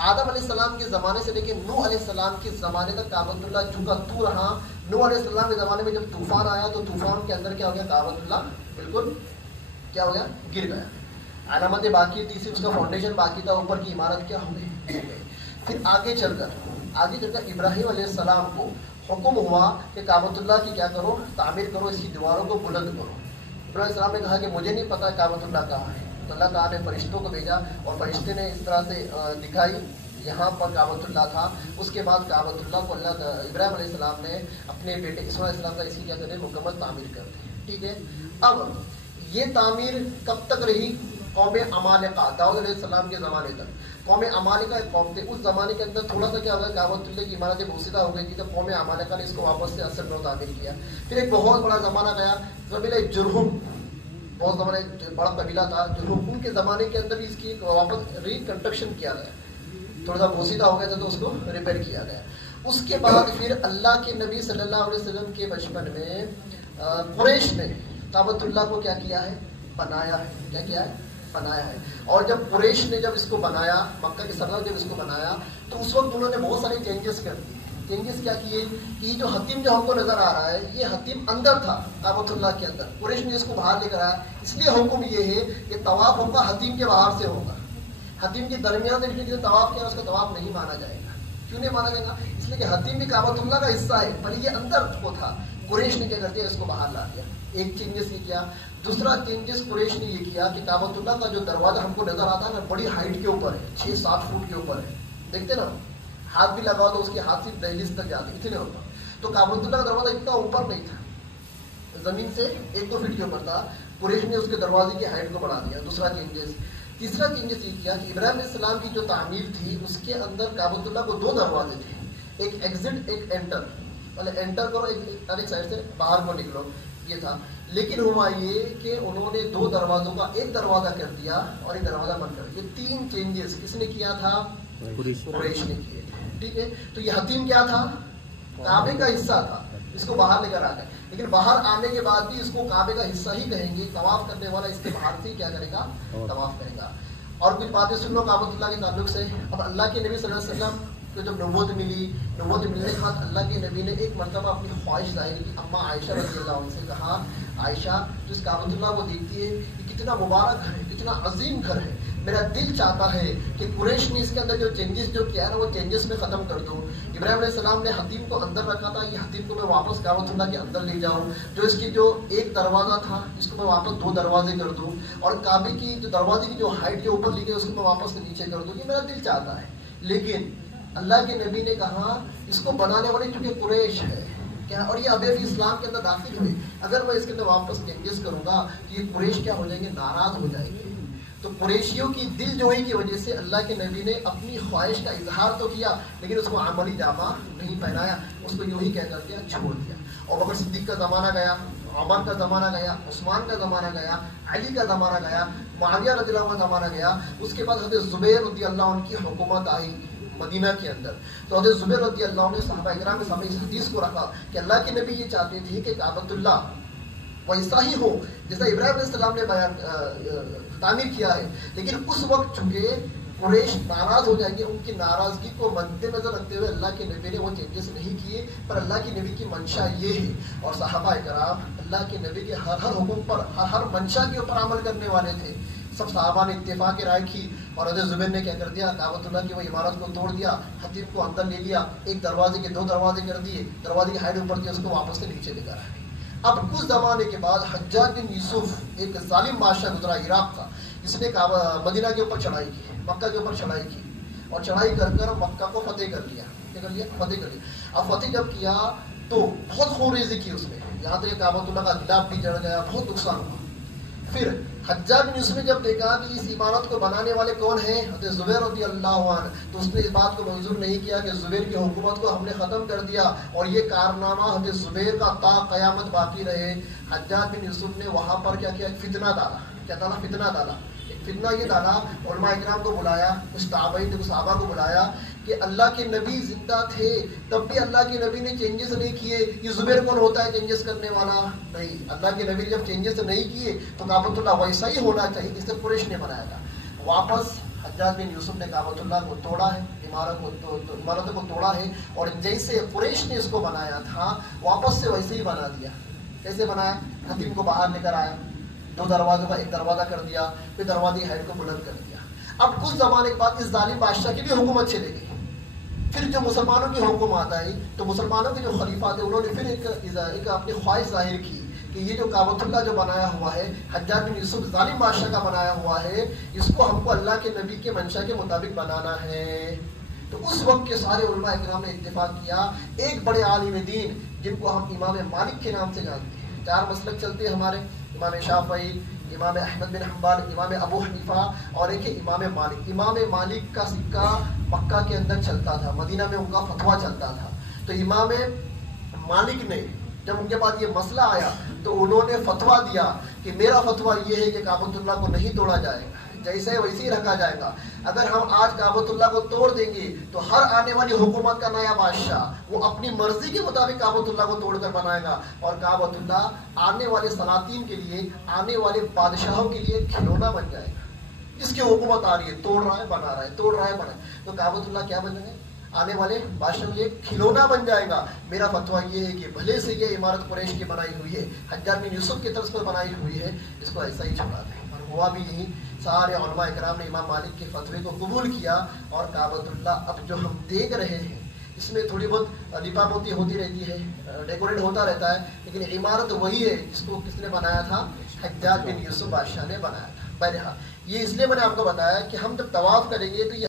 آدم علیہ السلام کے زمانے سے لے کے نوح علیہ السلام کے زمانے تک کعبۃ اللہ جھکا تو رہا. نوح علیہ السلام کے زمانے میں جب طوفان آیا تو طوفان کے اندر کیا ہو گیا, کعبۃ اللہ بالکل کیا ہو گیا, گر گیا. علامتیں باقی تھی, صرف اس کا فاؤنڈیشن باقی تھا, اوپر کی عمارت کیا ہو گئی. پھر آگے چل کر ابراہیم علیہ السلام کو حکم ہوا کہ کعبۃ اللہ کی کیا کرو, تعمیر کرو, اس کی دیواروں کو بلند کرو. ابراہیم علیہ السلام نے کہا کہ مجھے نہیں پتا کعبۃ اللہ کہاں ہے. تو اللہ تعالیٰ نے فرشتوں کو بھیجا اور فرشتے نے اس طرح سے دکھائی یہاں پر کعبۃ اللہ تھا. اس کے بعد کعبۃ اللہ کو ابراہیم علیہ السلام نے اپنے بیٹے اسماعیل علیہ السلام کا اس کی کیا کرے, مکمل تعمیر کر دی. ٹھیک ہے. اب یہ تعمیر کب تک رہی؟ قوم عمالقہ, داؤد علیہ السلام کے زمانے تک. قوم عمالقہ ایک قوم تھے. اس زمانے کے اندر تھوڑا سا کیا ہوگا, کعبۃ اللہ کی عمارتیں بوسیدہ ہو گئی تھی, تو قوم عمالقہ نے اس کو واپس سے اصل میں تعمیر کیا. پھر ایک بہت بڑا زمانہ گیا, قبیلہ جرہم, بہت زمانے بڑا قبیلہ تھا جرہم. ان کے زمانے کے اندر بھی اس کی واپس ریکنسٹرکشن کیا گیا, تھوڑا سا بوسیدہ ہو گیا تھا تو اس کو ریپیئر کیا گیا. اس کے بعد پھر اللہ کے نبی صلی اللہ علیہ وسلم کے بچپن میں قریش نے کعبۃ اللہ کو کیا کیا ہے, بنایا ہے. کیا کیا ہے, بنایا ہے. اور جب قریش نے جب اس کو بنایا, مکہ کے سردار جب اس کو بنایا, تو اس وقت انہوں نے بہت سارے چینجز کر دیے. چینجز کیا کیے کہ یہ جو حتیم جو ہم کو نظر آ رہا ہے, یہ حتیم اندر تھا کعبۃ اللہ کے اندر. قریش نے اس کو باہر لے کر آیا. اس لیے حکم یہ ہے کہ طواف ہوگا حتیم کے باہر سے ہوگا. حتیم کے درمیان میں جو طواف کیا اس کا طواف نہیں مانا جائے گا. کیوں نہیں مانا جائے گا؟ اس لیے کہ حتیم بھی کعبۃ اللہ کا حصہ ہے, پر یہ اندر کو تھا. قریش نے کیا کر دیا, اس کو باہر لا دیا. ایک چینجز یہ کیا. دوسرا چینجز قریش نے یہ کیا کہ کعبۃ اللہ کا جو دروازہ ہم کو نظر آتا ہے نا, بڑی ہائٹ کے اوپر ہے, 6-7 فٹ کے اوپر ہے. دیکھتے نا, ہاتھ بھی لگاؤ تو اس کے ہاتھ صرف دہلیز تک جاتے, اتنے اوپر. تو کعبۃ اللہ کا دروازہ اتنا اوپر نہیں تھا, زمین سے 1-2 فٹ کے اوپر تھا. قریش نے اس کے دروازے کی ہائٹ کو بڑھا دیا. دوسرا چینجز. تیسرا چینجز یہ کیا کہ ابراہیم علیہ السلام کی جو تعمیر تھی اس کے اندر کعبۃ اللہ کو 2 دروازے تھے, ایک ایگزٹ ایک انٹر. پہلے انٹر کرو, ایک سائڈ سے باہر کو نکلو, یہ تھا. لیکن ہوا یہ کہ انہوں نے 2 دروازوں کا ایک دروازہ کر دیا اور ایک دروازہ بند کر دیا. 3 چینجز کس نے کیا تھا؟ قریش نے کیے تھے. ٹھیک ہے. تو یہ حتیم کیا تھا؟ کعبے کا حصہ تھا, اس کو باہر لے کر آ گئے. لیکن باہر آنے کے بعد بھی اس کو کعبے کا حصہ ہی کہیں گے. طواف کرنے والا اس کے باہر سے کیا کرے گا؟ طواف کرے گا. اور کچھ باتیں سن لو کعبۃ اللہ کے تعلق سے. اب اللہ کے نبی صلی اللہ علیہ وسلم کو جب نبوت ملی, نبوت ملنے کے بعد اللہ کے نبی نے ایک مرتبہ اپنی خواہش ظاہر کی. اماں عائشہ رضی اللہ عنہ سے کہا, عائشہ جو اس کعبۃ اللہ کو دیکھتی ہے یہ کتنا مبارک گھر ہے, کتنا عظیم گھر ہے. میرا دل چاہتا ہے کہ قریش نے اس کے اندر جو چینجز جو کیا ہے نا, وہ چینجز میں ختم کر دوں. ابراہیم علیہ السلام نے حتیم کو اندر رکھا تھا, یہ حتیم کو میں واپس کعبۃ اللہ کے اندر لے جاؤں. جو اس کی جو ایک دروازہ تھا اس کو میں واپس 2 دروازے کر دوں, اور کعبے کی جو دروازے کی جو ہائٹ جو اوپر لی گئی اس کو میں واپس نیچے کر دوں. یہ میرا دل چاہتا ہے. لیکن اللہ کے نبی نے کہا اس کو بنانے والے چونکہ قریش ہے کیا, اور یہ ابھی ابھی اسلام کے اندر داخل ہوئے, اگر میں اس کے اندر واپس چینجز کروں گا تو یہ قریش کیا ہو جائیں گے, ناراض ہو جائیں گے. تو قریشیوں کی دل جوئی کی وجہ سے اللہ کے نبی نے اپنی خواہش کا اظہار تو کیا, لیکن اس کو عملی جامہ نہیں پہنایا, اس کو یوں ہی کہہ کر کے چھوڑ دیا. اور بکر صدیق کا زمانہ گیا, عمر کا زمانہ گیا, عثمان کا زمانہ گیا, علی کا زمانہ گیا, معاویہ رضی اللہ عنہ کا زمانہ گیا. اس کے بعد حضرت زبیر رضی اللہ عنہ کی حکومت آئی مدینہ کے اندر. تو حضرت زبیر رضی اللہ عنہ نے صحابہ کرام کے سامنے اس حدیث کو رکھا کہ اللہ کے نبی یہ چاہتے تھے کہ کعبۃ اللہ ویسا ہی ہو جیسا ابراہیم علیہ السلام نے تعمیر کیا ہے. لیکن اس وقت چونکہ قریش ناراض ہو جائیں گے, ان کی ناراضگی کو مد نظر رکھتے ہوئے اللہ کے نبی نے وہ چینجز نہیں کیے. پر اللہ کے نبی کی منشا یہ ہے, اور صحابہ کرام اللہ کے نبی کے ہر حکم پر, ہر منشا کے اوپر عمل کرنے والے تھے. سب صحابہ نے اتفاق رائے کی, اور حضرت زبیر نے کیا کر دیا, کعبۃ اللہ کی وہ عمارت کو توڑ دیا, حتیم کو اندر لے لیا, ایک دروازے کے 2 دروازے کر دیے, دروازے کی ہائٹ اوپر کی, اس کو واپس سے نیچے لے کر آئے. اب کچھ زمانے کے بعد حجاج بن یوسف ایک ظالم بادشاہ گزرا عراق کا, جس نے مدینہ کے اوپر چڑھائی کی, مکہ کے اوپر چڑھائی کی, اور چڑھائی کر کر مکہ کو فتح کر لیا. کیا کر لیا؟ فتح کر لیا. اب فتح جب کیا تو بہت خونریزی کی اس نے, یہاں تک کہ کعبۃ اللہ کا غلاف بھی جڑ گیا, بہت نقصان ہوا. پھر حجاج بن یوسف نے جب دیکھا کہ اس عمارت کو بنانے والے کون ہیں, حضرت زبیر رضی اللہ عنہ, تو اس نے اس بات کو منظور نہیں کیا کہ زبیر کی حکومت کو ہم نے ختم کر دیا, اور یہ کارنامہ حضرت زبیر کا تا قیامت باقی رہے. حجاج بن یوسف نے وہاں پر کیا کیا, ایک فتنہ ڈالا. کیا ڈالا؟ فتنہ ڈالا. ایک فتنہ یہ ڈالا, علماء اکرام کو بلایا, کچھ تابعین کچھ صحابہ کو بلایا کہ اللہ کے نبی زندہ تھے تب بھی اللہ کے نبی نے چینجز نہیں کیے, یہ زبیر کون ہوتا ہے چینجز کرنے والا؟ نہیں, اللہ کے نبی نے جب چینجز نہیں کیے تو کعبۃ اللہ ویسا ہی ہونا چاہیے جس سے قریش نے بنایا تھا. واپس حجاج بن یوسف نے کعبۃ کو توڑا ہے، عمارتوں کو توڑا ہے، اور جیسے قریش نے اس کو بنایا تھا واپس سے ویسے ہی بنا دیا. کیسے بنایا؟ حتیم کو باہر لے کر آیا، 2 دروازوں کا ایک دروازہ کر دیا، پھر دروازے ہیڈ کو بلند کر دیا. اب کچھ زمانے کے بعد اس ظالم بادشاہ کی بھی حکومت چلے گئی. پھر جو مسلمانوں کی حکومت آئی تو مسلمانوں کے جو خلیفہ تھے انہوں نے پھر ایک اپنی خواہش ظاہر کی کہ یہ جو کعبۃ اللہ جو بنایا ہوا ہے حجاج بن یوسف ظالم بادشاہ کا بنایا ہوا ہے، اس کو ہم کو اللہ کے نبی کے منشا کے مطابق بنانا ہے. تو اس وقت کے سارے علماء اکرام نے اتفاق کیا. ایک بڑے عالم دین جن کو ہم امام مالک کے نام سے جانتے ہیں، 4 مسلک چلتے ہیں ہمارے، امام شافعی، امام احمد بن حنبل، امام ابو حنیفہ، اور ایک ہے امام مالک. امام مالک کا سکہ مکہ کے اندر چلتا تھا، مدینہ میں ان کا فتویٰ چلتا تھا. تو امام مالک نے جب ان کے پاس یہ مسئلہ آیا تو انہوں نے فتویٰ دیا کہ میرا فتویٰ یہ ہے کہ کعبۃ اللہ کو نہیں توڑا جائے گا، جیسے ویسے ہی رکھا جائے گا. اگر ہم آج کعبۃ اللہ کو توڑ دیں گے تو ہر آنے والی حکومت کا نیا بادشاہ وہ اپنی مرضی کے مطابق کعبۃ اللہ کو توڑ کر بنائے گا، اور کعبۃ اللہ آنے والے سلاطین کے لیے، آنے والے بادشاہوں کے لیے کھلونا بن جائے گا. اس کی حکومت آ رہی ہے، توڑ رہا ہے بنا رہا ہے، توڑ رہا ہے بنا ہے. تو کعبۃ اللہ کیا بن جائے گا؟ آنے والے بادشاہوں کے لیے کھلونا بن جائے گا. میرا فتویٰ یہ ہے کہ بھلے سے یہ عمارت قریش کی بنائی ہوئی ہے، حجاج بن یوسف کی طرف پر بنائی ہوئی ہے، اس کو ایسا ہی چھوڑا دیں. اور ہوا بھی یہی. سارے علماء اکرام نے امام مالک کے فتوے کو قبول کیا، اور کعبۃ اللہ اب جو ہم دیکھ رہے ہیں اس میں تھوڑی بہت لپا پوتی ہوتی رہتی ہے، ڈیکوریٹ ہوتا رہتا ہے، لیکن عمارت وہی ہے جس کو کس نے بنایا تھا؟ حجاج بن یوسف بادشاہ نے بنایا تھا. بہرحال یہ اس لیے میں نے آپ کو بتایا کہ ہم جب طواف کریں گے تو یہ